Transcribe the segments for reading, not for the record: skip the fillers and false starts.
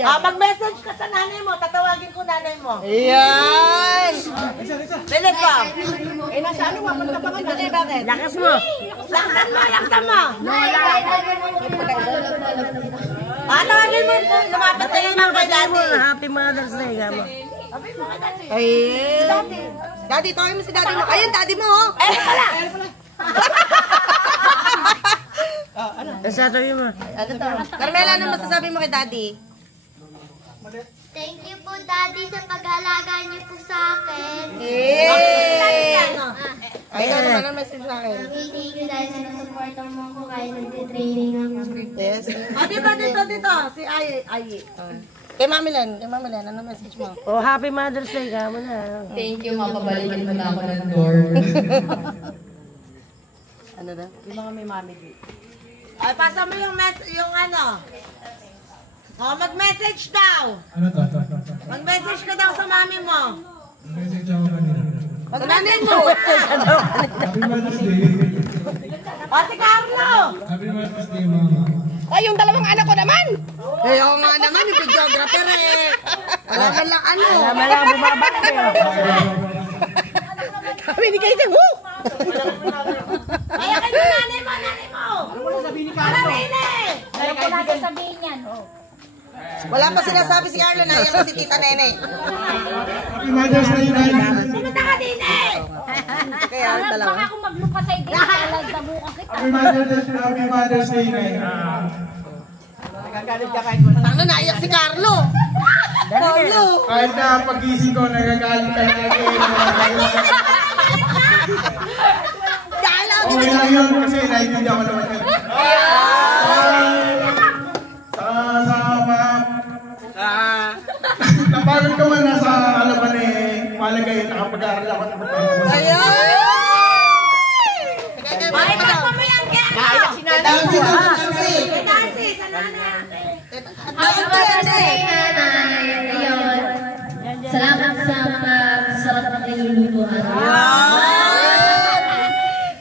Mag-message ka sa nanay mo. Tatawagin ko nanay mo. Ayan! Bilis mo. Nasa ano, mapunta pa ka na. Bakit? Lakas mo. Laksan mo, laksan mo. Tawagin mo po. Lumapatay mo kay daddy. Happy Mother's Day, gamo. Ayun. Daddy, tawagin mo si daddy mo. Ayun, daddy mo, oh. Pala. Ano? Sasabihin mo. Carmela, ano masasabi mo kay daddy? Thank you po, Daddy, sa pag-alaga niyo po sa akin. Ayun, ano ang message sa akin? Thank you dahil sinusuportan mo ko kahit nagtitraining ako. Yes. Dito. Si Ayi. Kay Mami Len, ano message mo? Oh, Happy Mother's Day, gamo na. Thank you, mapabalikin mo na ako ng door. Ano na? Yung mga may mami dito. Ay, pasa mo yung ano. Oh, mag-message daw. Ano to? Mag-message ka daw sa mami mo. Message ako kanina. Sa nanay mo! Happy Mother's Day. O, si Carlo. Happy Mother's Day, Mama. Ay, yung dalawang anak ko naman! Eh, ako nga naman, yung videographer eh. Wala man lang ano. Wala man lang bumabak kayo. Kami ni Kaite, woo! Kaya kayo nanay mo. Ano mo nasabihin ni Carlo? Ano po na sasabihin yan? Wala pa sinasabi si Carlo na yan si Tita Nene. Happy Mother's Day, Nine. Pumunta ka din eh. Kaya dalawa. Baka kung maglupa sa ibig, nalagdabukan kita. Happy Mother's Day, Nine. Nagagalit ka kahit wala. Ano, naiyak si Carlo. Carlo. Kahit na pag-gising ko, nagagalit ka lagi. Okay lang yun, kasi naiintindihan ko naman yun. Napagod ka man nasa alaman eh, malagay, nakapag-aaral ako. Ayun! Ay, basta mo yan, Carlo. Naiyak si nanay mo. Si Nancy, sa nanay. Ayun. Salamat sa mga sarap na nilulutuhan.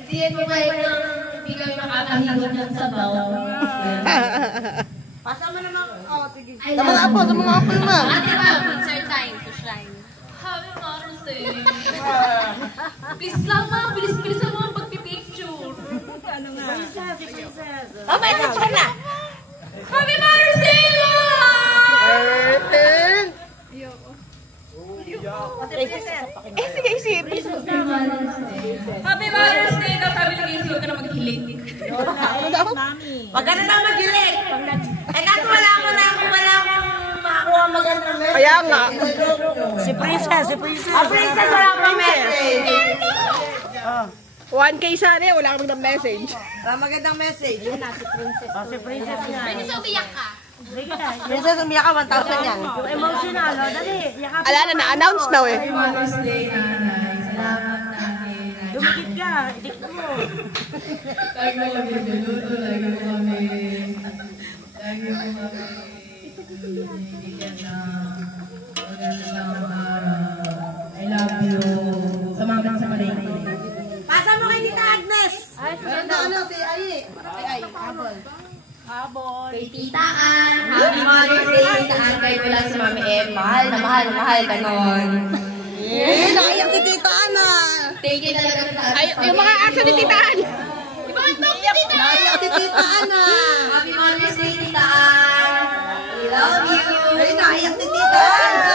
Hindi mo kayo hindi kami makakahigot ng sabaw. Pasa mo naman. Oh, sige. Sa mga apo naman. Ate Ma'am, it's our time to shine. Happy Mother's Day. Please lang, ma. Bilis-bilis ang mga pagpipicture. Oh, may message ka na. Happy Mother's Day, Sige, isipin. Happy Mother's Day. Daw sabi ni Casey, huwag ka na maghilig. Wag ka na daw mag-gilig. Eh, kaso wala akong makakuha magandang message. Kaya nga. Si Princess. Princess, wala akong message. 1K sana eh, wala kang message. Magandang message. Yun na, si Princess. Si Princess nga. Princess, umiyak ka. Princess, umiyak ka 1,000 yan. Yung emotional, dali. Ala na, na-announce na eh. Happy Mother's Day, nanay. Salamat, nanay. Dumikit ka. Itik mo. Lagi mo kami niluto, lagi mo kami. Lagi mo kami. Bigyan na magandang araw. I love you. Samagang sa malingki. Pasa mo kay Tita Agnes. Ano, si Ayi. Kay Tita Ann. Happy Mother's Day, Tita Ann. Kahit wala si Mami M. Mahal na mahal ka nun. Eh, naiyak si Tita Ana. Thank you talaga sa Ay, yung mga action ni Tita Ana. Yung mga talk ni Tita Ann. Naiyak si Tita Ana. Happy Mother's Day, Tita Ann. We love you. Ay, naiyak si Tita Ana.